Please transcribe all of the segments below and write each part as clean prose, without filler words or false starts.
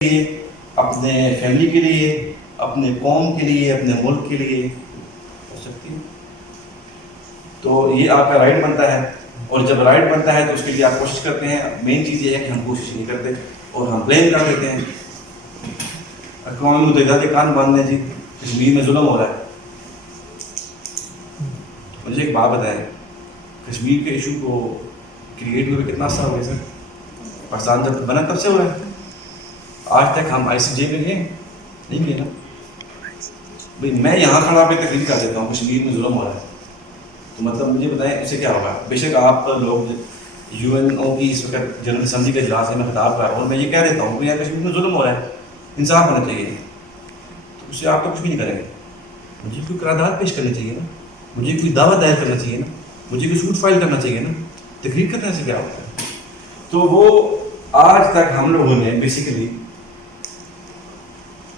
لیے، اپنے فیملی کے لیے، اپنے قوم کے لیے، اپنے ملک کے لیے ہو سکتی ہے. تو یہ آپ کا رائٹ بنتا ہے، اور جب رائٹ بنتا ہے تو اس کے لیے آپ کوشش کرتے ہیں. مین چیز یہ ہے کہ ہم کوشش نہیں کرتے اور ہم بلیم کر دیتے ہیں. اقوام متحدہ کے کان بند ہیں جی، کشمیر میں ظلم ہو رہا ہے. مجھے ایک بات بتائیں، کشمیر کے ایشو کو کریٹ ہوئے کتنا عرصہ ہو گیا سر؟ پاکستان جب بنا تب سے ہو رہا ہے. آج تک ہم آئی سی جے میں گئے نہیں گئے نا بھائی. میں یہاں کھڑا پہ تقریر کر دیتا ہوں کشمیر میں ظلم ہو رہا ہے، تو مطلب مجھے بتائیں اس سے کیا ہوگا؟ بے شک آپ لوگ یو این او کی اس وقت جنرل اسمبلی کے اجلاس میں خطاب کر رہا ہوں اور میں یہ کہہ دیتا ہوں کہ یار کشمیر میں ظلم ہو رہا ہے، انصاف ہونا چاہیے، تو اس سے آپ تو کچھ بھی نہیں کریں گے. مجھے کوئی قرارداد پیش کرنی چاہیے نا، مجھے کوئی دعوت دائر کرنا چاہیے نا، مجھے کوئی سوٹ فائل کرنا چاہیے نا. تقریر کرنے سے کیا ہوتا ہے؟ تو وہ آج تک ہم لوگوں نے بیسیکلی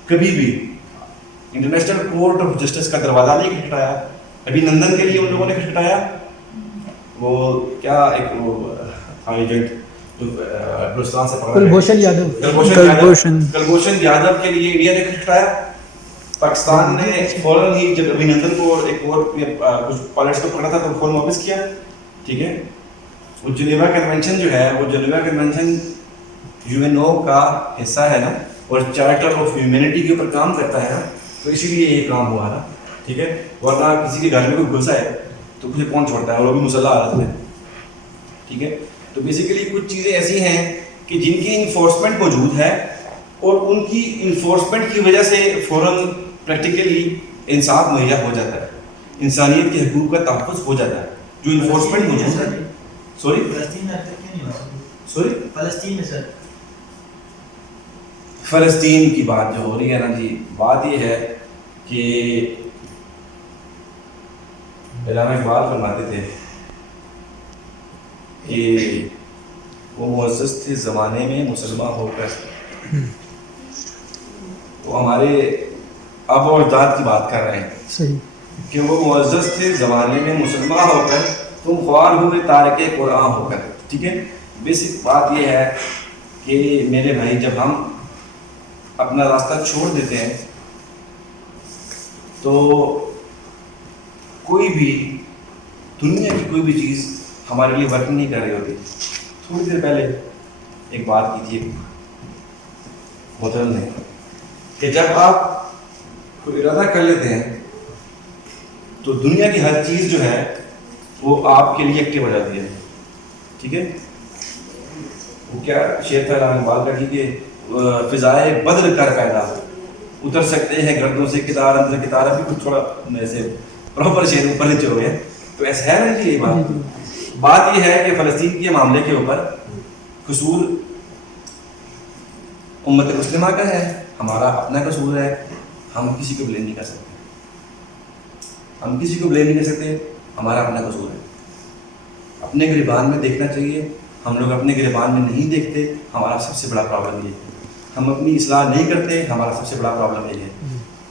کبھی بھی انٹرنیشنل کورٹ آف جسٹس کا دروازہ نہیں کھٹکھٹایا. ابھی لندن کے لیے ان لوگوں نے کھٹکھٹایا، وہ کیا ایک وہ ایجنٹ جو بلوچستان سے پکڑا گیا، کلبھوشن یادو کے لیے انڈیا نے کھٹکھٹایا. پاکستان نے فوراً ہی جب ابھینندن کو ایک اور کچھ پائلٹس کو پکڑا تھا تو فوراً واپس کیا. ٹھیک ہے، وہ جنیوا کنونشن جو ہے، وہ جنیوا کنونشن یو این او کا حصہ ہے نا، اور چارٹر آف ہیومینٹی کے اوپر کام کرتا ہے نا، تو اسی لیے یہ کام ہوا نا. ٹھیک ہے، ورنہ کسی کے گھر میں کوئی گھسا ہے تو اسے کون چھوڑتا ہے، اور وہ بھی مسلح حالت میں. ٹھیک ہے، تو بیسیکلی کچھ چیزیں ایسی ہیں کہ جن کی انفورسمنٹ موجود ہے، اور ان کی انفورسمنٹ کی وجہ سے فوراً پریکٹیکلی انصاف مہیا ہو جاتا ہے، انسانیت کے حقوق کا تحفظ ہو جاتا ہے. جو انفورسمنٹ موجود ہے فلسطین کی بات جو ہو رہی ہے نا جی، بات یہ ہے کہ علامہ اقبال فرماتے تھے کہ وہ معزز تھے زمانے میں مسلمان ہو کر. وہ ہمارے آبا و اجداد کی بات کر رہے ہیں صحیح کہ وہ معزز تھے زمانے میں مسلمان ہو کر، تم خوار ہوئے تارک قرآن ہو کر. ٹھیک ہے، بیسک بات یہ ہے کہ میرے بھائی جب ہم اپنا راستہ چھوڑ دیتے ہیں تو کوئی بھی دنیا کی کوئی بھی چیز ہمارے لیے ورک نہیں کر رہی ہوتی. تھوڑی دیر پہلے ایک بات کی تھی محترم نے کہ جب آپ کوئی ارادہ کر لیتے ہیں تو دنیا کی ہر چیز جو ہے وہ آپ کے لیے ایکٹیو ہو جاتی ہے. ٹھیک ہے، وہ کیا شعر تھا علامہ اقبال کا کہ فضائے بدر کر پیدا اتر سکتے ہیں گردوں سے کتار اندر کتار. ابھی کچھ تھوڑا ایسے پراپر شعر اوپر نیچے ہو گئے تو ایسا ہے نا جی. یہ بات یہ ہے کہ فلسطین کے معاملے کے اوپر قصور امت مسلمہ کا ہے، ہمارا اپنا قصور ہے. ہم کسی کو بلیم نہیں کر سکتے، ہم کسی کو بلیم نہیں کر سکتے، ہمارا اپنا قصور ہے. اپنے گریبان میں دیکھنا چاہیے. ہم لوگ اپنے گریبان میں نہیں دیکھتے، ہمارا سب سے بڑا پرابلم یہ ہے. ہم اپنی اصلاح نہیں کرتے، ہمارا سب سے بڑا پرابلم یہ ہے.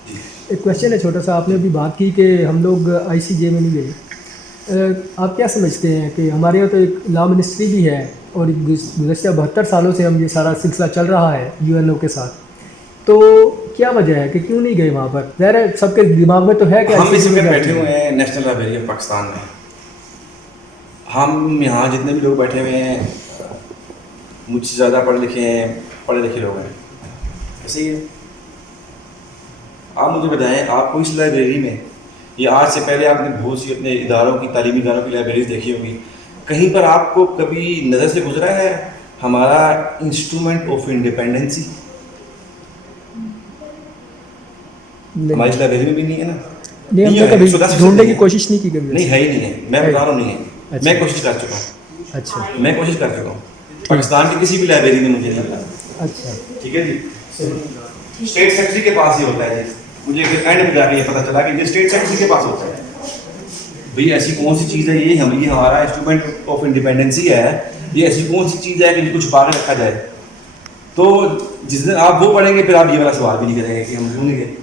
جی ایک کویشچن ہے چھوٹا سا. آپ نے ابھی بات کی کہ ہم لوگ آئی سی جے میں نہیں گئے. آپ کیا سمجھتے ہیں کہ ہمارے یہاں تو ایک لا منسٹری بھی ہے اور گزشتہ 72 سالوں سے ہم یہ سارا سلسلہ چل رہا ہے یو این او کے ساتھ، تو کیا وجہ ہے کہ کیوں نہیں گئے وہاں پر؟ ظاہر ہے سب کے دماغ میں تو ہے کہ ہم اس میں بیٹھے ہوئے ہیں نیشنل لائبریری آف پاکستان میں. ہم یہاں جتنے بھی لوگ بیٹھے ہوئے ہیں مجھ سے زیادہ پڑھے لکھے لوگ ہیں. ایسے ہی ہے. آپ مجھے بتائیں، آپ کو اس لائبریری میں یہ آج سے پہلے آپ نے بہت سی اپنے اداروں کی تعلیمی اداروں کی لائبریریز دیکھی ہوگی، کہیں پر آپ کو کبھی نظر سے گزرا ہے ہمارا انسٹرومنٹ آف انڈیپینڈنسی؟ ہماری اس لائبریری میں بھی نہیں ہے نا. نہیں، ہم نے کبھی ڈھونڈنے کی کوشش نہیں کی کبھی. نہیں ہے ہی نہیں ہے. میں بتا رہا ہوں نہیں ہے. میں کوشش کر چکا ہوں. اچھا، میں کوشش کر چکا ہوں. پاکستان کی کسی بھی لائبریری میں مجھے نہیں ملا. اچھا، ٹھیک ہے جی. اسٹیٹ سیکرٹری کے پاس ہی ہوتا ہے جی. مجھے اینڈ میں جا کے یہ پتہ چلا کہ یہ اسٹیٹ سیکرٹری کے پاس ہوتا ہے. بھئی ایسی کون سی چیز ہے یہ ہمارا انسٹرومنٹ آف انڈیپینڈنسی ہے، یہ ایسی کون سی چیز ہے کہ جس کو چھپا کے رکھا جائے؟ تو جس دن آپ وہ پڑھیں گے پھر آپ یہ والا سوال بھی نہیں کریں گے کہ ہم کیوں نہیں گئے.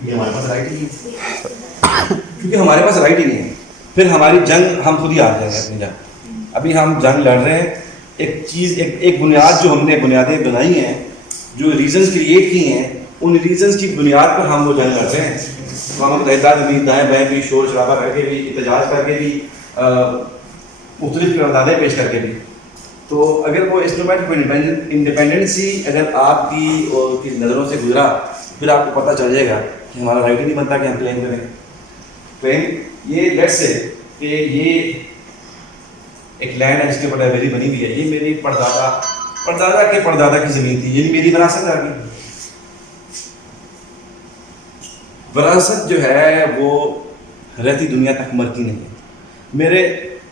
یہ ہمارے پاس رائٹ ہی نہیں ہے، کیونکہ ہمارے پاس رائٹ ہی نہیں ہے. پھر ہماری جنگ ہم خود ہی ہار جائیں گے اپنی جنگ. ابھی ہم جنگ لڑ رہے ہیں ایک چیز، ایک بنیاد جو ہم نے بنیادیں بنائی ہیں جو ریزنز کریٹ کیے ہیں ان ریزنز کی بنیاد پر ہم وہ جنگ لڑتے ہیں. اقوام متحدہ میں بھی دائیں بائیں بھی شور شرابہ کر کے بھی احتجاج کر کے بھی مختلف قراردادیں پیش کر کے بھی. تو اگر وہ انسٹرومنٹ کو انڈیپینڈنسی اگر آپ کی اور کی نظروں سے گزرا پھر آپ کو پتہ چل جائے گا کہ ہمارا رائٹ ہی نہیں بنتا کہ ہم کلیم کریں. کلیم یہ لیٹ سے کہ یہ ایک لینڈ ہے جس کے اوپر لائبریری بنی ہوئی ہے, یہ میری پردادا کے پردادا کی زمین تھی, یعنی میری وراثت آ گئی. وراثت جو ہے وہ رہتی دنیا تک مرتی نہیں ہے. میرے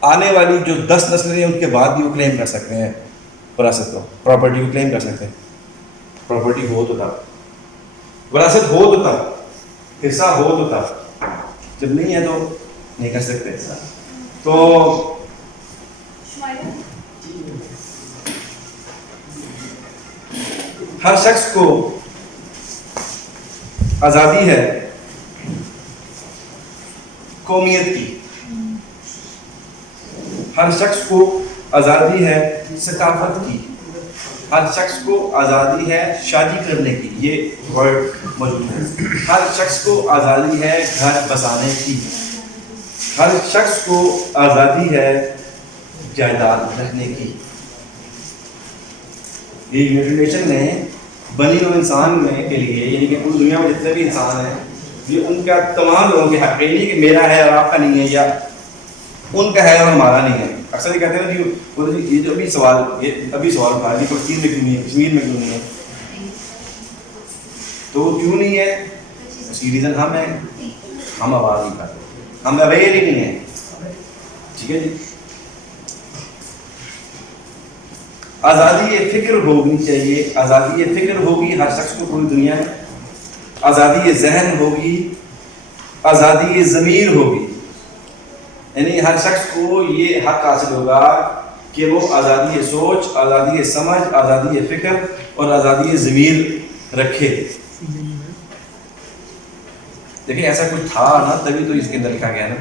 آنے والی جو 10 نسلیں ہیں ان کے بعد بھی وہ کلیم کر سکتے ہیں وراثت کو, پراپرٹی کو کلیم کر سکتے ہیں. پراپرٹی ہو تو تھا, وراثت ہو تو تھا, حصہ ہو تو تھا, جب نہیں ہے تو نہیں کر سکتے. تو ہر شخص کو آزادی ہے قومیت کی, ہر شخص کو آزادی ہے ثقافت کی, ہر شخص کو آزادی ہے شادی کرنے کی, یہ ورڈ موجود ہے. ہر شخص کو آزادی ہے گھر بسانے کی, ہر شخص کو آزادی ہے جائیداد رکھنے کی. یہ یونائٹڈ نیشن نے بنی نوع انسان میں کے لیے, یعنی کہ پوری دنیا میں جتنے بھی انسان ہیں, یہ ان کا تمام لوگوں کے حق ہے, نہیں کہ میرا ہے اور آپ کا نہیں ہے یا ان کا ہے اور ہمارا نہیں ہے. اکثر یہ کہتے ہیں کہ یہ جو ابھی سوال اٹھا رہی فلسطین میں کیوں نہیں ہے, کشمیر میں کیوں نہیں ہے, تو وہ کیوں نہیں ہے, اس کی ریزن ہم ہیں, ہم آواز نہیں کرتے, ہم اویئر ہی نہیں ہیں. ٹھیک ہے جی. آزادی فکر ہونی چاہیے, آزادی فکر ہوگی ہر شخص کو پوری دنیا میں, آزادی ذہن ہوگی, آزادی ضمیر ہوگی, یعنی ہر شخص کو یہ حق حاصل ہوگا کہ وہ آزادی سوچ, آزادی سمجھ, آزادی فکر اور آزادی ضمیر رکھے. دیکھیں ایسا کچھ تھا نا تبھی تو اس کے اندر لکھا گیا نا.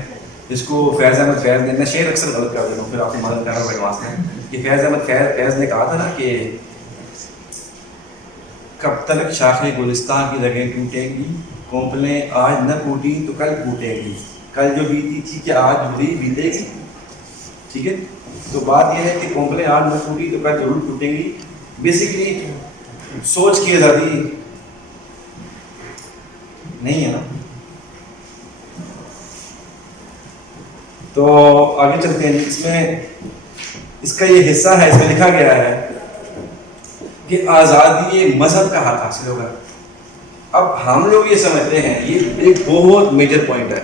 اس کو فیض احمد فیض نے, میں شعر اکثر غلط کر دیتا ہوں پھر آپ کی مدد کرنا بڑے واسطے ہیں, کہ فیض احمد فیض نے کہا تھا نا کہ کب تک شاخیں گلستان کی رگیں ٹوٹیں گی, کونپلیں آج نہ ٹوٹی تو کل ٹوٹیں گی, کل جو بیتی تھی کہ آج بری بیتے گی. ٹھیک ہے, تو بات یہ ہے کہ کونپلیں آج نہ ٹوٹی تو کل ضرور ٹوٹیں گی. بیسیکلی سوچ کی آزادی نہیں ہے نا. تو آگے چلتے ہیں. اس میں اس کا یہ حصہ ہے, اس میں لکھا گیا ہے کہ آزادی مذہب کا حق حاصل ہوگا. اب ہم لوگ یہ سمجھتے ہیں, یہ ایک بہت میجر پوائنٹ ہے,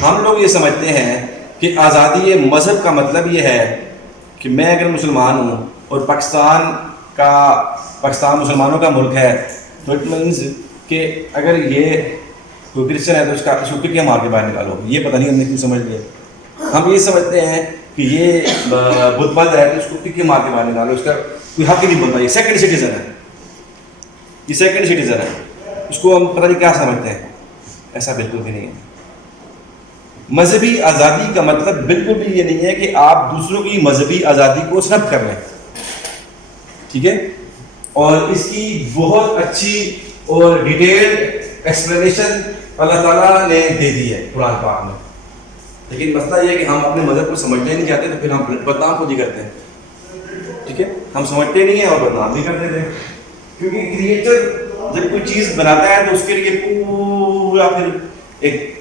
ہم لوگ یہ سمجھتے ہیں کہ آزادی مذہب کا مطلب یہ ہے کہ میں اگر مسلمان ہوں اور پاکستان مسلمانوں کا ملک ہے, تو اٹ مینس کہ اگر یہ کوئی کرسچن ہے تو اس کو ٹکے مار کے باہر نکالو. یہ پتہ نہیں ہم نے کیوں سمجھ لیا. ہم یہ سمجھتے ہیں کہ یہ بت بند ہے تو اس کو ٹکے مار کے باہر نکالو, اس کا کوئی حق ہی نہیں بنتا, یہ سیکنڈ سٹیزن ہے, یہ سیکنڈ سٹیزن ہے, اس کو ہم پتہ نہیں کیا سمجھتے ہیں. ایسا بالکل بھی نہیں ہے. مذہبی آزادی کا مطلب بالکل بھی یہ نہیں ہے کہ آپ دوسروں کی مذہبی آزادی کو سلب کر لیں. ٹھیک ہے, اور اس کی بہت اچھی اور ڈیٹیلڈ ایکسپلینیشن اللہ تعالیٰ نے دے دی ہے قرآن پاک میں. لیکن مسئلہ یہ ہے کہ ہم اپنے مذہب کو سمجھنے نہیں چاہتے, تو پھر ہم بدنام خود ہی کرتے ہیں. ٹھیک ہے, ہم سمجھتے نہیں ہیں اور بدنام بھی کرتے تھے, کیونکہ کریٹر جب کوئی چیز بناتا ہے تو اس کے لیے پورا پھر ایک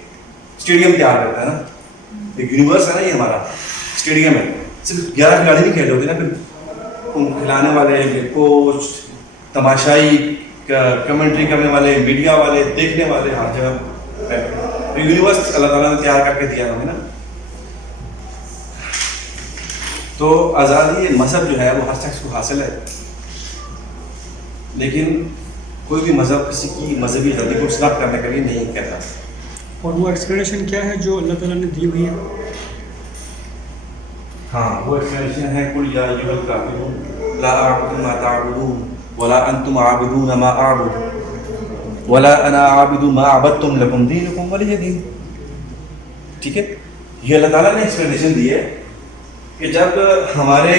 اسٹیڈیم تیار کرتا ہے نا. ایک یونیورس ہے نا یہ ہمارا اسٹیڈیم ہے, صرف 11 کھلاڑی نہیں کھیل ہوتے نا, پھر ان کھلانے والے, کوچ, تماشائی, کمنٹری کرنے والے, میڈیا والے, دیکھنے والے, ہر جگہ یونیورس اللہ تعالیٰ نے تیار کر کے دیا ہمیں نا. تو آزادی مذہب جو ہے وہ ہر شخص کو حاصل ہے, لیکن کوئی بھی مذہب کسی کی مذہبی آزادی کو سلب کرنے کے لیے نہیں کہتا. اور وہ ایکسپلینیشن کیا ہے جو اللہ تعالیٰ نے دی ہوئی ہے؟ ہاں, وہ ایکسپلینیشن ہے قل یا ایھا الکافرون لا اعبد ما تعبدون ولا انتم عابدون ما اعبد ولا انا عابد ما عبدتم لکم دینکم ولی دین. ٹھیک ہے, یہ اللہ تعالیٰ نے ایکسپلینیشن دی ہے کہ جب ہمارے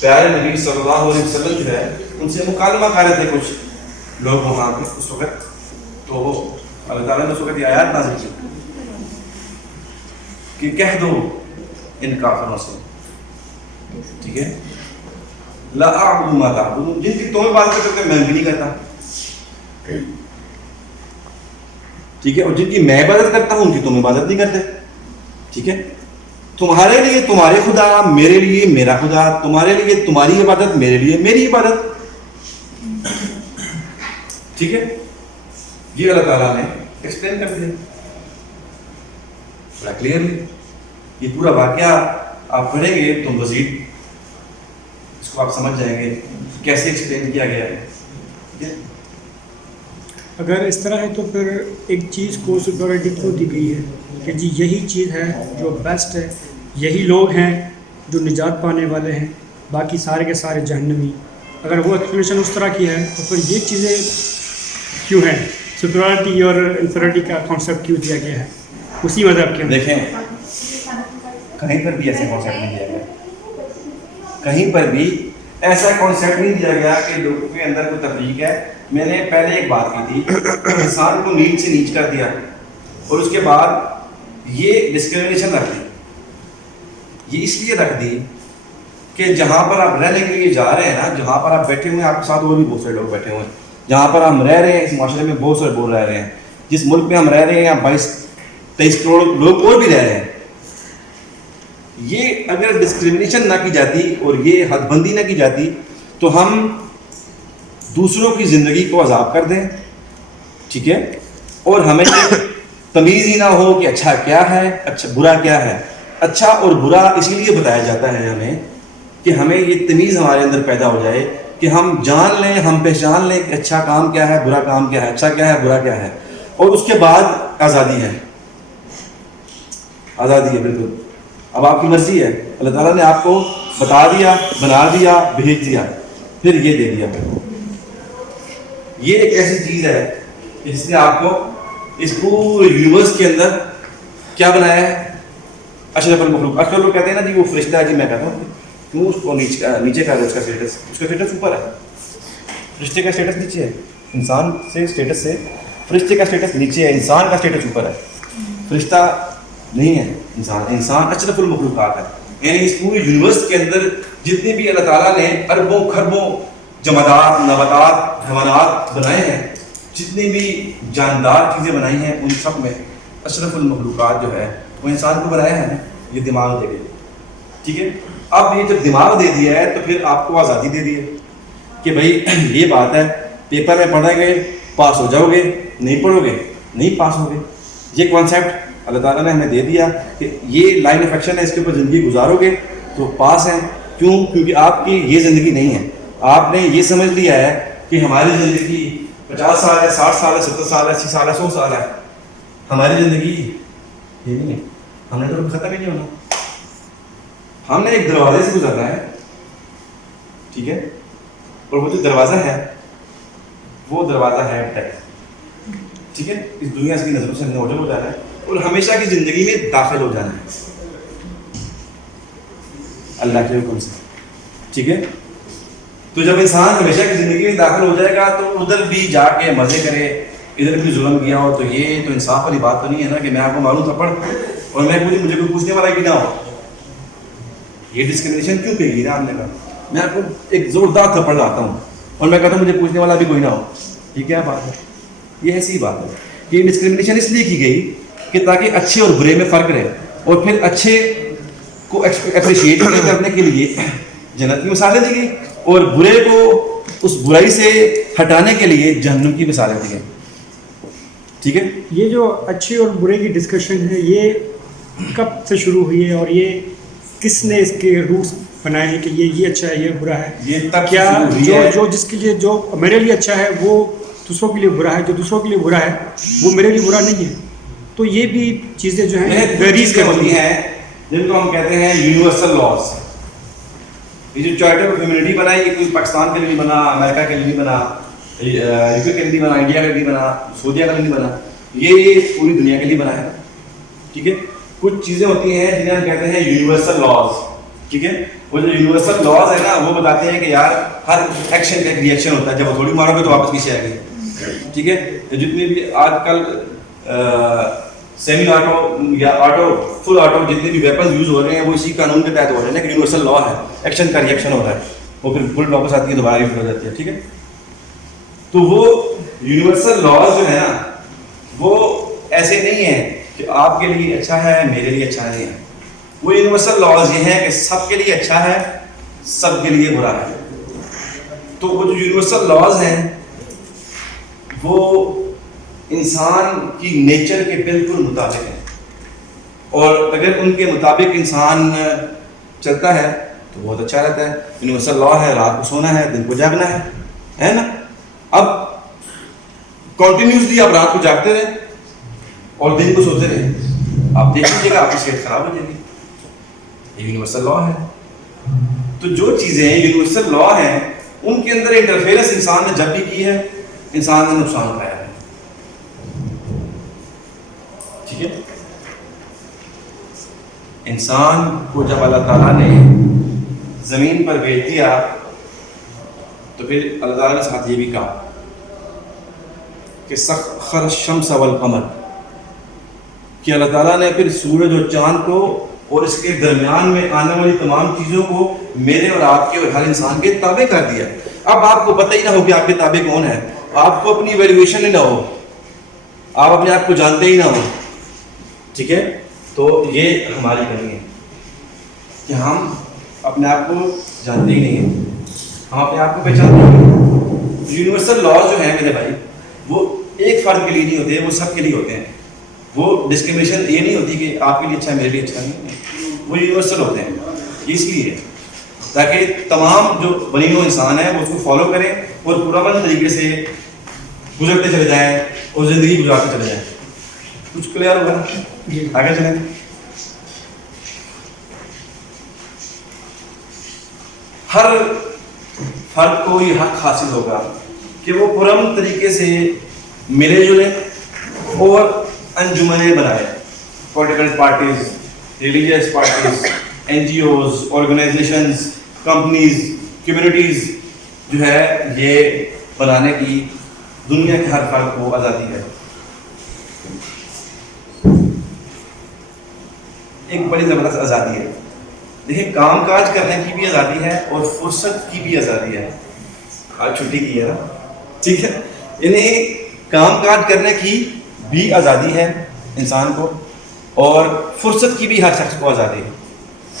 پیارے نبی صلی اللہ علیہ وسلم جو ہے ان سے مکالمہ کر رہے تھے کچھ لوگ وہاں پہ اس وقت، تو اللہ تعالیٰ نے اس وقت یہ آیات نازل کی کہ کہہ دو ان کافروں سے، ٹھیک ہے، لا اعبد ما تعبدون، جن کی تم عبادت کرتے میں بھی نہیں کرتا، ٹھیک ہے، اور جن کی میں عبادت کرتا ہوں ان کی تم عبادت نہیں کرتے، ٹھیک ہے، تمہارے لیے تمہارے خدا، میرے لیے میرا خدا، تمہارے لیے تمہاری عبادت، میرے لیے میری عبادت، ٹھیک ہے، یہ اللہ تعالیٰ نے ایکسپلین کر دیا بڑا کلیئرلی. یہ پورا واقعہ آپ پڑھیں گے تو مزید اس کو آپ سمجھ جائیں گے کیسے ایکسپلین کیا گیا ہے. اگر اس طرح ہے تو پھر ایک چیز کو سپیریورٹی کیوں دی گئی ہے کہ جی یہی چیز ہے جو بیسٹ ہے، یہی لوگ ہیں جو نجات پانے والے ہیں، باقی سارے کے سارے جہنمی. اگر وہ ایکسپلینیشن اس طرح کی ہے تو پھر یہ چیزیں کیوں ہیں؟ سپیریورٹی اور انفیریٹی کا کانسیپٹ کیوں دیا گیا ہے اسی مذہب کے اندر؟ دیکھیں کہیں پر بھی ایسا کانسیپٹ نہیں دیا گیا، کہیں پر بھی ایسا کانسیپٹ نہیں دیا گیا کہ لوگوں کے اندر کوئی تفریق ہے. میں نے پہلے ایک بات کی تھی، انسان کو نیچ سے نیچ کر دیا اور اس کے بعد یہ ڈسکریمنیشن رکھ دی. یہ اس لیے رکھ دی کہ جہاں پر آپ رہنے کے لیے جا رہے ہیں نا، جہاں پر آپ بیٹھے ہوئے ہیں، آپ کے ساتھ اور بھی بہت سارے لوگ بیٹھے ہوئے ہیں، جہاں پر ہم رہ رہے ہیں، اس معاشرے میں بہت سارے لوگ رہ رہے ہیں، جس ملک میں ہم رہ رہے ہیں 22-23 کروڑ لوگ اور بھی رہ رہے ہیں. یہ اگر ڈسکریمنیشن نہ کی جاتی اور یہ حد بندی نہ کی جاتی تو ہم دوسروں کی زندگی کو عذاب کر دیں، ٹھیک ہے، اور ہمیں تمیز ہی نہ ہو کہ اچھا کیا ہے، اچھا برا کیا ہے. اچھا اور برا اسی لیے بتایا جاتا ہے ہمیں کہ ہمیں یہ تمیز ہمارے اندر پیدا ہو جائے کہ ہم جان لیں، ہم پہچان لیں کہ اچھا کام کیا ہے، برا کام کیا ہے، اچھا کیا ہے، برا کیا ہے. اور اس کے بعد آزادی ہے، آزادی ہے بالکل. اب آپ کی مرضی ہے، اللہ تعالیٰ نے آپ کو بتا دیا، بنا دیا، بھیج دیا، پھر یہ دے دیا. یہ ایک ایسی چیز ہے جس نے آپ کو اس پورے یونیورس کے اندر کیا بنایا ہے؟ اشرف المخلوق. اکثر لوگ کہتے ہیں نا جی وہ فرشتہ ہے، جی میں کہتا ہوں کیوں اس کو نیچے کر دیں، اس کا اسٹیٹس اوپر ہے. فرشتے کا اسٹیٹس نیچے ہے، انسان سے اسٹیٹس سے فرشتے کا اسٹیٹس نیچے ہے، انسان کا اسٹیٹس اوپر ہے. فرشتہ نہیں ہے انسان اشرف المخلوقات ہے. یعنی اس پورے یونیورس کے اندر جتنے بھی اللہ تعالیٰ نے اربوں خربوں جمادات، نباتات، حیوانات بنائے ہیں، جتنی بھی جاندار چیزیں بنائی ہیں، ان سب میں اشرف المخلوقات جو ہے وہ انسان کو بنایا ہے. یہ دماغ دے گئے، ٹھیک ہے. اب یہ جب دماغ دے دیا ہے تو پھر آپ کو آزادی دے دی ہے کہ بھائی یہ بات ہے، پیپر میں پڑھیں گے پاس ہو جاؤ گے، نہیں پڑھو گے نہیں پاس ہو گے. یہ کانسیپٹ اللہ تعالیٰ نے ہمیں دے دیا کہ یہ لائن آف ایکشن ہے، اس کے اوپر زندگی گزارو گے تو پاس ہیں. کیوں؟ کیونکہ آپ کی یہ زندگی نہیں ہے. آپ نے یہ سمجھ لیا ہے کہ ہماری زندگی 50 سال ہے، 60 سال ہے، 70 سال ہے، 80 سال ہے، 100 سال ہے. ہماری زندگی یہ نہیں ہے، ہم نے تو ختم ہی نہیں ہونا. ہم نے ایک دروازے سے گزرنا ہے، ٹھیک ہے، اور وہ جو دروازہ ہے وہ دروازہ ہے ڈیتھ، ٹھیک ہے. اس دنیا کی نظروں سے ہم نے اوجھل ہو جانا ہے اور ہمیشہ کی زندگی میں داخل ہو جانا ہے اللہ کے حکم سے، ٹھیک ہے. تو جب انسان ہمیشہ کی زندگی میں داخل ہو جائے گا تو ادھر بھی جا کے مزے کرے، ادھر بھی ظلم کیا ہو، تو یہ تو انصاف والی بات تو نہیں ہے نا کہ میں آپ کو ماروں تھپڑ اور مجھے کوئی پوچھنے والا بھی نہ ہو. یہ ڈسکریمنیشن کیوں کہے گی نا؟ آپ نے کہا میں آپ کو ایک زوردار تھپڑ لاتا ہوں اور میں کہتا ہوں مجھے پوچھنے والا بھی کوئی نہ ہو. یہ کیا بات ہے؟ یہ ایسی بات ہے. یہ ڈسکریمنیشن اس لیے کی گئی کہ تاکہ اچھے اور برے میں فرق رہے، اور پھر اچھے کو اپریشیٹ کرنے کے لیے جنت کی مثالیں دی گئی اور برے کو اس برائی سے ہٹانے کے لیے جہنم کی مثالیں دی گئی، ٹھیک ہے. یہ جو اچھے اور برے کی ڈسکشن ہے یہ کب سے شروع ہوئی ہے اور یہ کس نے اس کے روٹس بنائے ہیں کہ یہ اچھا ہے، یہ برا ہے؟ یہ تب کیا شروع ہوئی ہے جو جس کے لیے جو میرے لیے اچھا ہے وہ دوسروں کے لیے برا ہے، جو دوسروں کے لیے برا ہے وہ میرے لیے برا نہیں ہے؟ تو یہ بھی چیزیں جو ہیں ویریز کرتی ہیں، جن کو ہم کہتے ہیں یونیورسل لاز. یہ جو چارٹر آف ہیومینٹی بنا ہے، یہ کوئی پاکستان کے لیے نہیں بنا، امریکہ کے لیے نہیں بنا، یو کے لیے نہیں بنا، انڈیا کے لیے نہیں بنا، سعودیہ کے لیے نہیں بنا، یہ پوری دنیا کے لیے بنا ہے، ٹھیک ہے. کچھ چیزیں ہوتی ہیں جنہیں ہم کہتے ہیں یونیورسل لاز، ٹھیک ہے. وہ جو یونیورسل لاز ہے نا وہ بتاتے ہیں کہ یار ہر ایکشن کا ایک ریئیکشن ہوتا ہے، جب وہ تھوڑی مارو گے تو واپس پیچھے آئے گی، ٹھیک ہے. جتنے بھی آج کل سیمی آٹو یا آٹو فل آٹو جتنے بھی ویپنز یوز ہو رہے ہیں وہ اسی قانون کے تحت ہو رہے ہیں کہ یونیورسل لا ہے، ایکشن کا ریئیکشن ہو رہا ہے، وہ پھر بلٹ واپس آتی ہے دوبارہ ریفل ہو جاتی ہے، ٹھیک ہے. تو وہ یونیورسل لاز جو ہے نا وہ ایسے نہیں ہیں کہ آپ کے لیے اچھا ہے میرے لیے اچھا نہیں ہے. وہ یونیورسل لاز یہ ہیں کہ سب کے لیے اچھا ہے سب کے لیے برا ہے. تو وہ جو یونیورسل لاز ہیں وہ انسان کی نیچر کے بالکل مطابق ہیں، اور اگر ان کے مطابق انسان چلتا ہے تو بہت اچھا رہتا ہے. یونیورسل لا ہے رات کو سونا ہے دن کو جاگنا ہے نا. اب کنٹینیوسلی آپ رات کو جاگتے رہیں اور دن کو سوتے رہیں، آپ دیکھ لیجیے گا آپ کی صحت خراب ہو جائے گی. یہ یونیورسل لا ہے. تو جو چیزیں یونیورسل لا ہیں ان کے اندر انٹرفیئرنس انسان نے جب بھی کی ہے انسان نے نقصان اٹھایا ہے، ٹھیک ہے. انسان کو جب اللہ تعالیٰ نے زمین پر بھیج دیا تو پھر اللہ تعالیٰ نے ساتھ یہ بھی کہا کہ سخر الشمس والقمر، کہ اللہ تعالیٰ نے پھر سورج اور چاند کو اور اس کے درمیان میں آنے والی تمام چیزوں کو میرے اور آپ کے اور ہر انسان کے تابع کر دیا. اب آپ کو پتہ ہی نہ ہو کہ آپ کے تابع کون ہے، آپ کو اپنی ایویلویشن ہی نہ ہو، آپ اپنے آپ کو جانتے ہی نہ ہو، ٹھیک ہے. تو یہ ہماری کمی ہے کہ ہم اپنے آپ کو جانتے ہی نہیں ہیں، ہم اپنے آپ کو پہچانتے ہی نہیں. یونیورسل لاز جو ہیں میرے بھائی وہ ایک فرد کے لیے نہیں ہوتے، وہ سب کے لیے ہوتے ہیں. وہ ڈسکریمنیشن یہ نہیں ہوتی کہ آپ کے لیے اچھا ہے میرے لیے اچھا نہیں، وہ یونیورسل ہوتے ہیں. اس لیے تاکہ تمام جو بنی نوع انسان ہیں وہ اس کو فالو کریں اور پرامن طریقے سے گزرتے چلے جائیں اور زندگی گزارتے چلے جائیں. کچھ کلیئر ہوگا؟ آگے چلیں. ہر فرد کو یہ حق حاصل ہوگا کہ وہ پرامن طریقے سے ملے جلے اور انجمنیں بنائے. Political parties, religious parties, N G Os, organisations, companies, communities جو ہے یہ بنانے کی دنیا کے ہر فرد کو آزادی ہے. ایک بڑی زبردست آزادی ہے. دیکھیں کام کاج کرنے کی بھی آزادی ہے اور فرصت کی بھی آزادی ہے. آج چھٹی کی ہے نا، ٹھیک ہے. یعنی کام کاج کرنے کی بھی آزادی ہے انسان کو اور فرصت کی بھی ہر شخص کو آزادی ہے.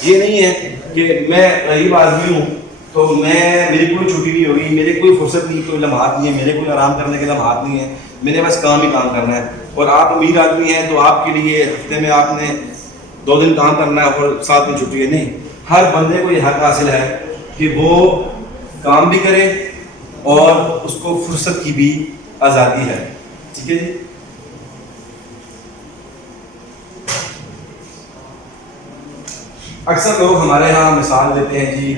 یہ نہیں ہے کہ میں غریب آدمی ہوں تو میری کوئی چھٹی نہیں ہوگی، میرے کوئی فرصت نہیں، کوئی لمحات نہیں ہے، میرے کوئی آرام کرنے کے لمحات نہیں ہیں، میں نے بس کام ہی کام کرنا ہے. اور آپ امیر آدمی ہیں تو آپ کے لیے ہفتے میں آپ نے 2 دن کام کرنا ہے اور 7 دن چھٹی ہے. نہیں، ہر بندے کو یہ حق حاصل ہے کہ وہ کام بھی کرے اور اس کو فرصت کی بھی آزادی ہے. ٹھیک ہے جی. اکثر لوگ ہمارے ہاں مثال دیتے ہیں جی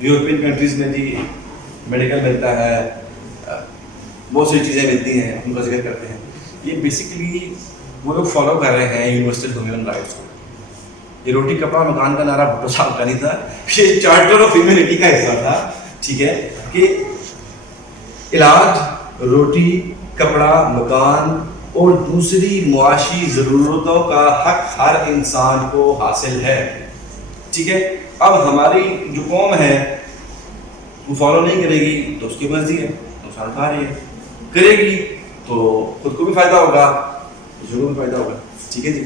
یورپین کنٹریز میں جی میڈیکل ملتا ہے، بہت سی چیزیں ملتی ہیں، ان کا ذکر کرتے ہیں. یہ بیسیکلی وہ لوگ فالو کر رہے ہیں یونیورسل ہیومن رائٹس کو. یہ روٹی کپڑا مکان کا نعرہ بھٹو صاحب کا نہیں تھا، یہ چارٹر آف ہیومینٹی کا حصہ تھا. ٹھیک ہے کہ علاج، روٹی، کپڑا، مکان اور دوسری معاشی ضرورتوں کا حق ہر انسان کو حاصل ہے. ٹھیک ہے. اب ہماری جو قوم ہے وہ فالو نہیں کرے گی تو اس کی مرضی ہے، نقصان کھا رہی ہے. کرے گی تو خود کو بھی فائدہ ہوگا، دوسروں کو بھی فائدہ ہوگا. ٹھیک ہے جی.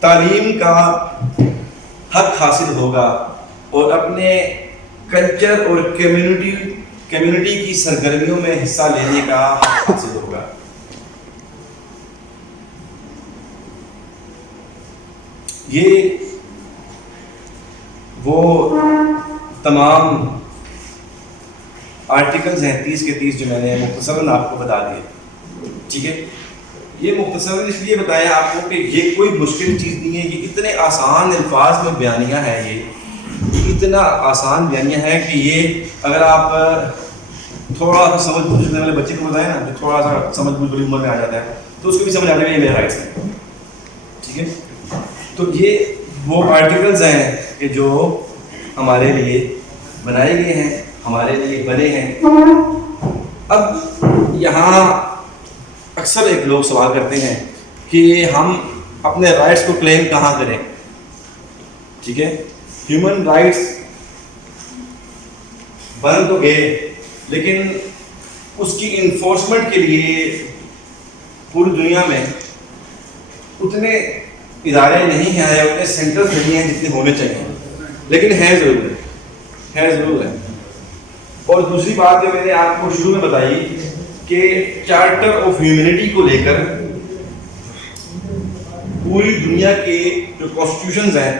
تعلیم کا حق حاصل ہوگا اور اپنے کلچر اور کمیونٹی کی سرگرمیوں میں حصہ لینے کا حق حاصل ہوگا. یہ وہ تمام آرٹیکلز ہیں 30 کے 30 جو میں نے مختصراً آپ کو بتا دیے. ٹھیک ہے. یہ مختصراً اس لیے بتایا آپ کو کہ یہ کوئی مشکل چیز نہیں ہے، یہ اتنے آسان الفاظ میں بیانیہ ہے، یہ اتنا آسان بیانیہ ہے کہ یہ اگر آپ تھوڑا سا سمجھ بوجھنے والے بچے کو بتائیں نا، جو تھوڑا سا سمجھ بوجھ والی عمر میں آ جاتا ہے، تو اس کو بھی سمجھ آ جائے گا یہ میرے رائٹس ہیں. ٹھیک ہے, تو یہ وہ آرٹیکلز ہیں کہ جو ہمارے لیے بنائے گئے ہیں, ہمارے لیے بنے ہیں. اب یہاں اکثر ایک لوگ سوال کرتے ہیں کہ ہم اپنے رائٹس کو کلیم کہاں کریں. ٹھیک ہے, ہیومن رائٹس بن تو گئے لیکن اس کی انفورسمنٹ کے لیے پوری دنیا میں اتنے ادارے نہیں ہیں, اتنے سینٹرز نہیں ہیں جتنے ہونے چاہیے, لیکن ہے ضرور ہے. اور دوسری بات جو میں نے آپ کو شروع میں بتائی کہ چارٹر آف ہیومینٹی کو لے کر پوری دنیا کے جو کانسٹیٹیوشنز ہیں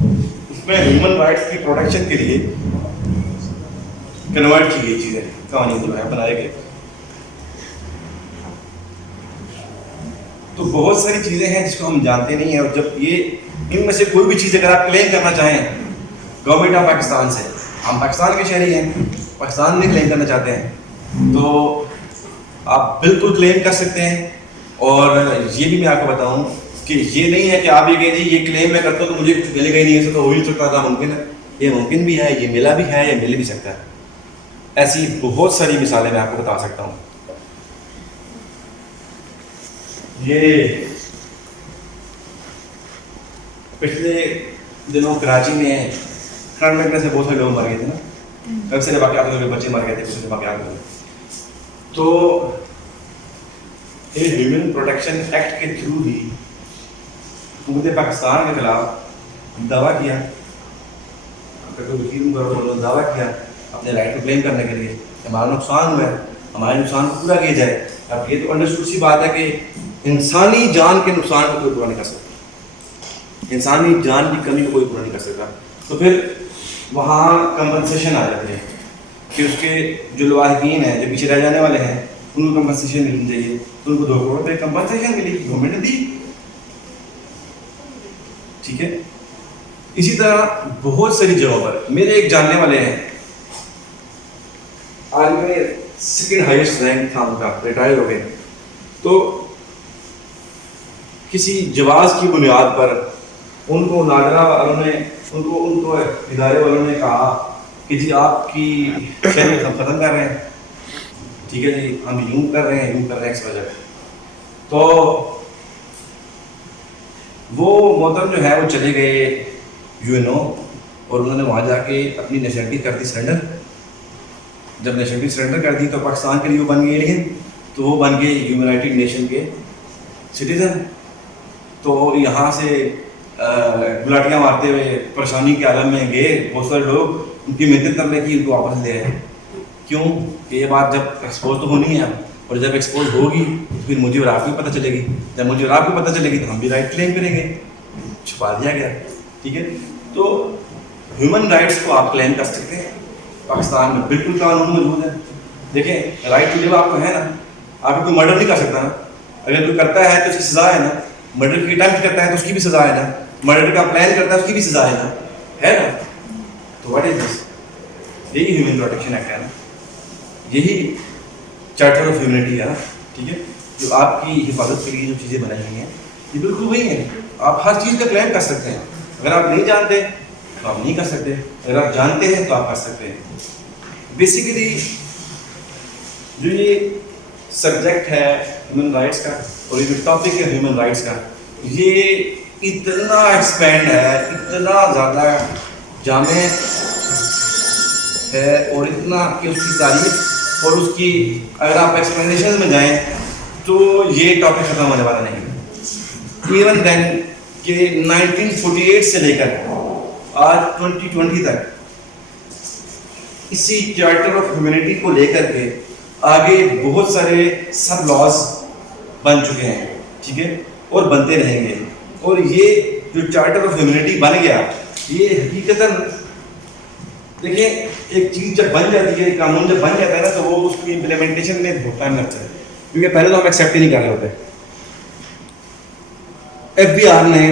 اس میں ہیومن رائٹس کی پروٹیکشن کے لیے کنورٹ کی گئی چیزیں, قوانین جو ہے بنائے گئے. تو بہت ساری چیزیں ہیں جس کو ہم جانتے نہیں ہیں, اور جب یہ ان میں سے کوئی بھی چیز اگر آپ کلیم کرنا چاہیں گورنمنٹ آف پاکستان سے, ہم پاکستان کے شہری ہیں, پاکستان میں کلیم کرنا چاہتے ہیں تو آپ بالکل کلیم کر سکتے ہیں. اور یہ بھی میں آپ کو بتاؤں کہ یہ نہیں ہے کہ آپ یہ کہیں جی یہ کلیم میں کرتا ہوں تو مجھے کچھ ملے گا ہی نہیں, ایسا تو ہو ہی نہیں سکتا, تھا ممکن ہے, یہ ممکن بھی ہے, یہ ملا بھی ہے, یہ مل بھی سکتا ہے. ایسی بہت ساری مثالیں میں آپ کو بتا سکتا ہوں. یہ پچھلے دنوں کراچی میں فرنٹ لگنے سے بہت سارے لوگ مر گئے تھے نا, کب سے واقعات ہوئے, بچے مر گئے تھے, کچھ واقعات ہوئے. تو یہ ہیومن پروٹیکشن ایکٹ کے تھرو ہی حکومت پاکستان کے خلاف دعویٰ کیا, دعویٰ کیا اپنے رائٹ کو کلیم کرنے کے لیے. ہمارا نقصان ہوا ہے, ہمارے نقصان کو پورا کیا جائے. اب یہ تو انڈرسٹوڈ سی بات ہے کہ انسانی جان کے نقصان کو کوئی پورا نہیں کر سکتا, انسانی جان کی کمی کو کوئی پورا نہیں کر سکتا. تو پھر وہاں کمپنسیشن آ جاتی ہے کہ اس کے جو لواحقین ہیں, جو پیچھے رہ جانے والے ہیں, ان کو کمپنسیشن ملنی چاہیے. تو ان کو 2 کروڑ روپے کمپنسیشن ملی, گورنمنٹ نے دی. ٹھیک ہے, اسی طرح بہت ساری جگہوں پر میرے ایک جاننے والے ہیں, آج میں 2nd ہائیسٹ رینک تھا ان کا, ریٹائر ہو گئے. تو کسی جواز کی بنیاد پر ان کو ناگرہ والوں نے ان کو ادارے والوں نے کہا کہ جی آپ کی شہریت ہم ختم کر رہے ہیں. ٹھیک ہے جی, ہم یوں کر رہے ہیں اس وجہ. تو وہ محترم جو ہے وہ چلے گئے UNO اور انہوں نے وہاں جا کے اپنی نیشنلٹی کر دی سرنڈر. جب نیشنلٹی سرنڈر کر دی تو پاکستان کے لیے وہ بن گئے ایلین, تو وہ بن گئے یونائٹڈ نیشن کے سٹیزن. تو یہاں سے گلاٹیاں مارتے ہوئے پریشانی کے عالم میں گئے بہت سارے لوگ, ان کی محنت کرنے کی, ان کو واپس لے آئے. کیوں کہ یہ بات جب ایکسپوز تو ہونی ہے, اور جب ایکسپوز ہوگی تو پھر مجھے اور آپ کو پتہ چلے گی, جب مجھے اور آپ کو پتہ چلے گی تو ہم بھی رائٹ کلیم کریں گے. چھپا دیا گیا. ٹھیک ہے, تو ہیومن رائٹس کو آپ کلیم کر سکتے ہیں. پاکستان میں بالکل قانون موجود ہے. دیکھیں رائٹ ٹو لیو آپ کو ہے نا, آپ کوئی مرڈر نہیں کر سکتا نا, اگر کوئی کرتا ہے تو اس کی سزا ہے نا, مرڈر کی اٹیمپٹ کرتا ہے تو اس کی بھی سزا ہے نا, مرڈر کا پلان کرتا ہے اس کی بھی سزا ہے نا, ہے نا. تو واٹ از دس, یہی ہیومن پروٹیکشن ایکٹ ہے نا, یہی چارٹر آف ہیومینٹی ہے نا. ٹھیک ہے, جو آپ کی حفاظت کے لیے جو چیزیں بنائی ہوئی ہیں یہ بالکل وہی ہیں. آپ ہر چیز کا کلیم کر سکتے ہیں. اگر آپ نہیں جانتے تو آپ نہیں کر سکتے, اگر آپ جانتے ہیں تو آپ کر سکتے ہیں. بیسیکلی جو یہ سبجیکٹ ہے ہیومن رائٹس کا, اور یہ جو ٹاپک ہے ہیومن رائٹس کا, یہ اتنا ایکسپینڈ ہے, اتنا زیادہ جامع ہے, اور اتنا کہ اس کی تعریف اور اس کی اگر آپ ایکسپلینیشن میں جائیں تو یہ ٹاپک ختم ہونے والا نہیں. ایون دین کہ 1948 سے لے کر آج 2020 تک اسی چارٹر آف ہیومینٹی کو لے کر کے آگے بہت سارے سب لاز بن چکے ہیں. ٹھیک ہے, اور بنتے رہیں گے. اور یہ جو چارٹر آف ہیومینٹی بن گیا, یہ حقیقتاً دیکھیں ایک چیز جب بن جاتی ہے, قانون جب بن جاتا ہے نا, تو وہ اس کی امپلیمنٹیشن میں بہت ٹائم لگتا ہے, کیونکہ پہلے تو ہم ایکسیپٹ ہی نہیں کر رہے ہوتے. FBI نے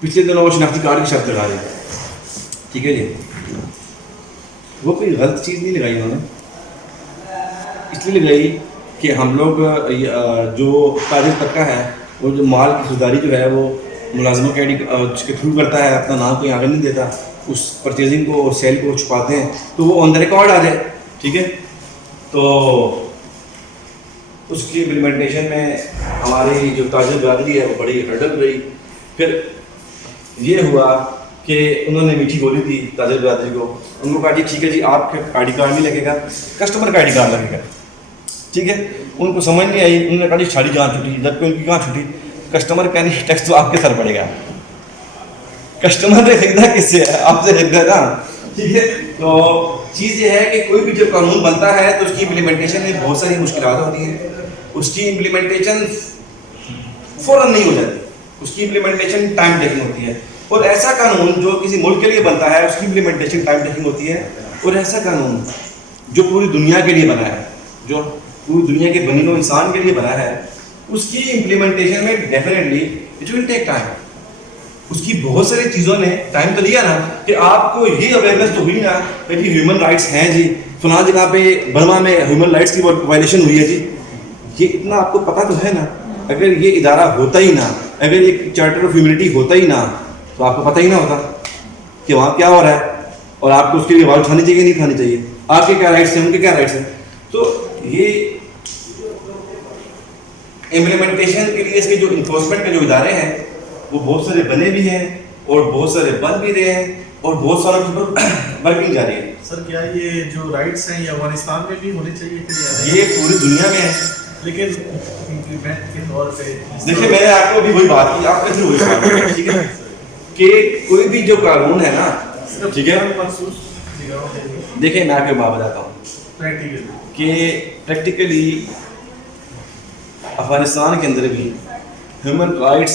پچھلے دنوں وہ شناختی کارڈ کی شرط لگا دی. ٹھیک ہے جی, وہ کوئی غلط چیز نہیں لگائی انہوں نے, اس لیے لگائی کہ ہم لوگ جو تاجر طبقہ ہے وہ جو مال کی خریداری جو ہے وہ ملازموں کے کے تھرو کرتا ہے، اپنا نام کوئی آگے نہیں دیتا، اس پرچیزنگ کو اور سیل کو چھپاتے ہیں، تو وہ آن دا ریکارڈ آ جائے. ٹھیک ہے، تو اس کی امپلیمنٹیشن میں ہماری جو تاجر برادری ہے وہ بڑی ہرڈل رہی. پھر یہ ہوا کہ انہوں نے میٹھی بولی تھی تاجر برادری کو، ان کو کہا جی ٹھیک ہے جی آپ کا آئی ڈی کارڈ نہیں لگے گا، کسٹمر کا آئی ڈی کارڈ لگے گا. ٹھیک ہے، ان کو سمجھ نہیں آئی، انہوں نے کہا جی ساری جان چھٹی، جبکہ ان کی کہاں چھٹی، کسٹمر کا نہیں ٹیکس تو آپ کے سر پڑے گا، کسٹمر نے خریدا کس سے ہے؟ آپ سے خریدا نا. ٹھیک ہے، تو چیز یہ ہے کہ کوئی بھی جب قانون بنتا ہے تو اس کی امپلیمنٹیشن میں بہت ساری مشکلات ہوتی ہیں. اس کی امپلیمنٹیشن فوراً نہیں ہو جاتی، اس کی امپلیمنٹیشن ٹائم ٹیکنگ ہوتی ہے. اور ایسا قانون جو کسی ملک کے لیے بنتا ہے اس کی امپلیمنٹیشن ٹائم ٹیکنگ ہوتی ہے. اور ایسا قانون جو پوری دنیا کے لیے بنا ہے، جو پوری دنیا کے بنی نوع انسان کے لیے بنا ہے، اس کی امپلیمنٹیشن میں definitely it will take time. اس کی بہت ساری چیزوں نے ٹائم تو لیا نا، کہ آپ کو یہ اویئرنیس تو ہوئی نا کہ جی ہیومن رائٹس ہیں جی، فلاں جگہ پہ برما میں ہیومن رائٹس کی وائلیشن ہوئی ہے جی. یہ اتنا آپ کو پتہ تو ہے نا. اگر یہ ادارہ ہوتا ہی نہ، اگر یہ چارٹر آف ہیومنٹی ہوتا ہی نہ، تو آپ کو پتہ ہی نہ ہوتا کہ وہاں کیا ہو رہا ہے، اور آپ کو اس کے لیے آواز اٹھانی چاہیے نہیں اٹھانی چاہیے، آپ کے کیا رائٹس ہیں، ان کے کیا رائٹس ہیں. تو یہ امپلیمنٹیشن کے لیے اس کے جو انفورسمنٹ کے جو ادارے ہیں وہ بہت سارے بنے بھی ہیں اور بہت سارے بن بھی رہے ہیں اور بہت سارا ورکنگ جاری ہے. سر کیا یہ جو رائٹس ہیں یہ افغانستان میں بھی ہونے چاہیے کہ یہ پوری دنیا میں ہے، لیکن امپلیمنٹ کے طور پہ دیکھیں میں نے آپ کو ابھی وہی بات کی، آپ کیسے وہی بات کی. ٹھیک ہے کہ کوئی بھی جو قانون ہے نا، ٹھیک ہے، دیکھیں میں آپ کو بات بتاتا ہوں کہ پریکٹیکلی افغانستان کے اندر بھی ہیومن رائٹس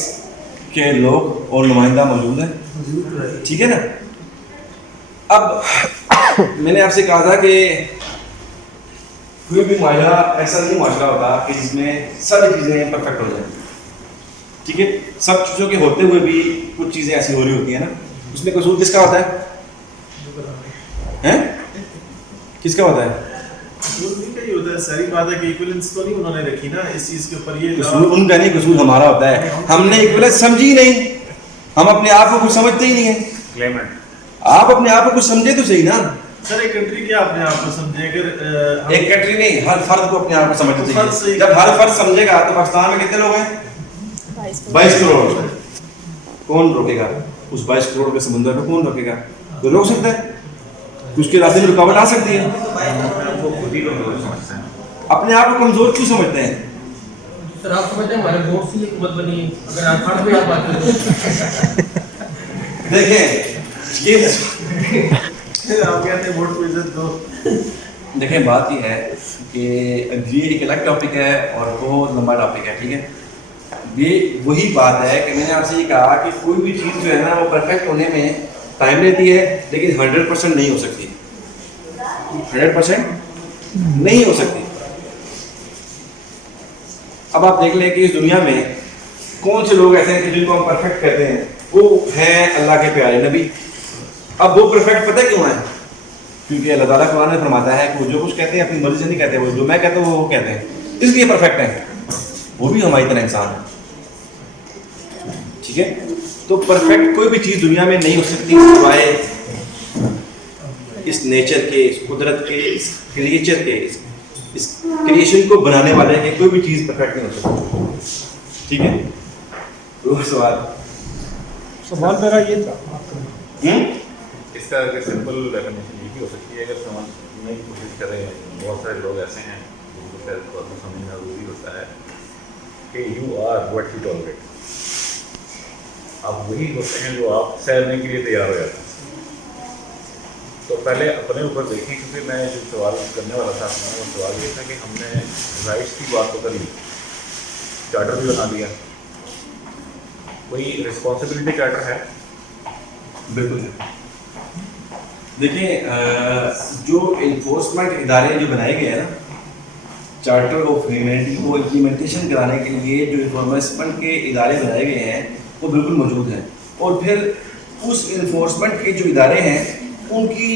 کے لوگ اور نمائندہ موجود ہیں. ٹھیک ہے نا. اب میں نے آپ سے کہا تھا کہ کوئی بھی معاشرہ ایسا نہیں معاشرہ ہوتا کہ جس میں ساری چیزیں پرفیکٹ ہو جائیں. ٹھیک ہے، سب چیزوں کے ہوتے ہوئے بھی کچھ چیزیں ایسی ہو رہی ہوتی ہیں نا، اس میں قصور کس کا ہوتا ہے؟ کس کا ہوتا ہے؟ ساری بات ہے کہ ایکویلنس تو نہیں انہوں نے رکھی نا اس چیز کے اوپر. یہ قصور ان کا نہیں، قصور ہمارا ہوتا ہے. ہم نے ایکویلنس سمجھی ہی نہیں، ہم اپنے آپ کو کچھ سمجھتے ہی نہیں ہیں. آپ اپنے آپ کو کچھ سمجھے تو صحیح نا. سر ایک کنٹری کیا اپنے آپ کو سمجھے؟ اگر ایک کنٹری نہیں، ہر فرد کو اپنے آپ کو سمجھنا چاہیے. جب ہر فرد سمجھے گا تو پاکستان میں کتنے لوگ ہیں؟ 22 کروڑ. کون روکے گا اس 22 کروڑ کے سمندر میں؟ کون روکے گا؟ تو روک سکتا ہے، اس کے راستے میں رکاوٹ آ سکتی ہے. اپنے آپ کو کمزور کیوں سمجھتے ہیں؟ سر آپ سمجھتے ہیں ہمارے ووٹ سے حکومت بنی، اگر آپ فرد بھی آپ بات کریں. دیکھیں یہ آپ کہتے ہیں ووٹ کو عزت دو. دیکھیں بات یہ ہے کہ یہ ایک الگ ٹاپک ہے اور بہت لمبا ٹاپک ہے. ٹھیک ہے، یہ وہی بات ہے کہ میں نے آپ سے یہ کہا کہ کوئی بھی چیز جو ہے نا وہ پرفیکٹ ہونے میں ٹائم لیتی ہے، لیکن 100% نہیں ہو سکتی. 100% نہیں ہو سکتی. اب آپ دیکھ لیں کہ اس دنیا میں کون سے لوگ ایسے ہیں جن کو ہم پرفیکٹ کہتے ہیں؟ وہ ہیں اللہ کے پیارے نبی. اب وہ پرفیکٹ پتہ کیوں ہیں؟ کیونکہ اللہ تعالیٰ قرآن میں فرماتا ہے کہ وہ جو کچھ کہتے ہیں اپنی مرضی سے نہیں کہتے، وہ جو میں کہتا ہوں وہ کہتے ہیں، اس لیے پرفیکٹ ہیں. وہ بھی ہماری طرح انسان ہے. ٹھیک ہے، تو پرفیکٹ کوئی بھی چیز دنیا میں نہیں ہو سکتی سوائے اس نیچر کے، اس قدرت کے، اس کریچر کے، اس کریشن کو بنانے والے کے. کوئی بھی چیز پرفیکٹ نہیں ہو سکتی. ٹھیک ہے، وہ سوال میرا یہ تھا، اس کا ایک سمپل ڈیفینیشن یہ بھی ہو سکتی ہے، اگر سمجھنے کی کوشش کریں. بہت سارے لوگ ایسے ہیں جن کو شاید بہت سمجھنا ضروری ہوتا ہے کہ you are what you tolerate. آپ وہی ہوتے ہیں جو آپ سہنے کے لیے تیار ہو جاتے ہیں. تو پہلے اپنے اوپر دیکھیں، کیونکہ میں جو سوال کرنے والا تھا وہ سوال یہ تھا کہ ہم نے رائٹس کی بات تو کر لی، چارٹر بھی بنا لیا، کوئی رسپانسبلٹی چارٹر ہے؟ بالکل ہے. دیکھیں جو انفورسمنٹ ادارے جو بنائے گئے ہیں نا، چارٹر آف ہیومینٹی کو امپلیمنٹیشن کرانے کے لیے جو انفورسمنٹ کے ادارے بنائے گئے ہیں وہ بالکل موجود ہیں. اور پھر اس انفورسمنٹ کے جو ادارے ہیں ان کی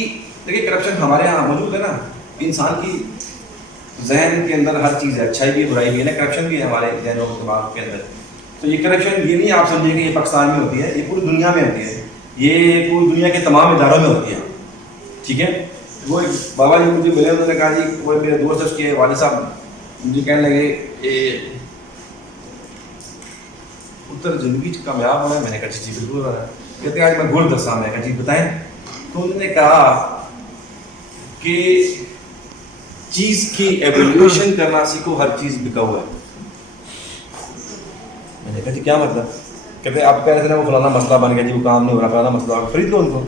دیکھیے کرپشن ہمارے یہاں موجود ہے نا. انسان کی ذہن کے اندر ہر چیز ہے، اچھائی بھی ہے برائی بھی ہے نا، کرپشن بھی ہے ہمارے ذہنوں دماغ کے اندر. تو یہ کرپشن یہ نہیں آپ سمجھیں کہ یہ پاکستان میں ہوتی ہے، یہ پوری دنیا میں ہوتی ہے، یہ پوری دنیا کے تمام اداروں میں ہوتی ہے. ٹھیک ہے. وہ بابا جی مجھے ملے، انہوں نے کہا جی وہ میرے دوست اس کے والد صاحب مجھے کہنے لگے کہ پتر زندگی کامیاب ہوا ہے. میں نے کہا جی بالکل ہو رہا ہے. کہتے ہیں آج میں گڑ دسا. میں کہا جی بتائیں. تو انہوں نے کہا کہ چیز کی ایویلیویشن کرنا سیکھو، ہر چیز بکا ہوا ہے. میں نے کہا جی کیا مطلب؟ کہتے آپ کہہ رہے تھے نا وہ فلانا مسئلہ بن گیا جی، وہ کام نہیں ہو رہا، فلانا مسئلہ خرید لو ان کو.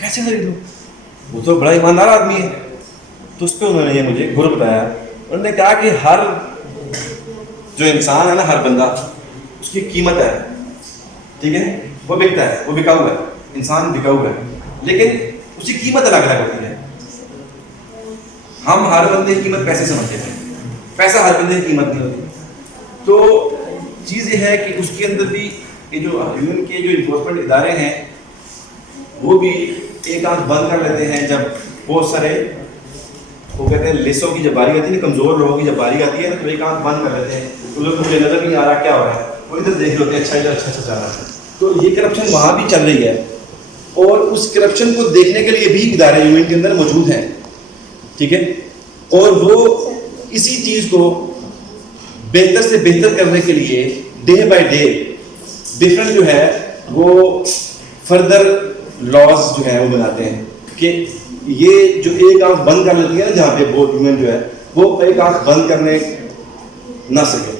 کیسے خرید لو؟ وہ تو بڑا ایماندار آدمی ہے. تو اس پہ انہوں نے یہ مجھے گھر بتایا. انہوں نے کہا کہ ہر جو انسان ہے نا، ہر بندہ، اس کی قیمت ہے. ٹھیک ہے. وہ بکتا ہے، وہ بکا ہوا ہے، انسان بکا ہوا ہے، لیکن اس کی قیمت الگ الگ ہوتی ہے. ہم ہر بندے کی قیمت پیسے سمجھتے ہیں، پیسہ ہر بندے کی قیمت نہیں ہوتی. تو چیز یہ ہے کہ اس کے اندر بھی یہ جو یونین کے جو انفورسمنٹ ادارے ہیں وہ بھی ایک آنکھ بند کر لیتے ہیں جب بہت سارے وہ کہتے ہیں لیسوں کی جب باری آتی ہے نا، کمزور لوگوں کی جب باری آتی ہے نا، تو ایک آنکھ بند کر لیتے ہیں. تو لوگ مجھے نظر نہیں آ رہا کیا ہو رہا ہے، وہ ادھر دیکھ لیتے ہیں اچھا ادھر اچھا چل رہا ہے. تو یہ کرپشن وہاں بھی چل رہی ہے، اور اس کرپشن کو دیکھنے کے لیے بھی ادارے یونین کے اندر موجود ہیں. ٹھیک ہے. اور وہ اسی چیز کو بہتر سے بہتر کرنے کے لیے ڈے بائی ڈے ڈفرینٹ جو ہے وہ فردر لاز جو ہے وہ بناتے ہیں کہ یہ جو ایک آنکھ بند کر لیتی ہے نا، جہاں پہ وہ یونین جو ہے وہ ایک آنکھ بند کرنے نہ سکے.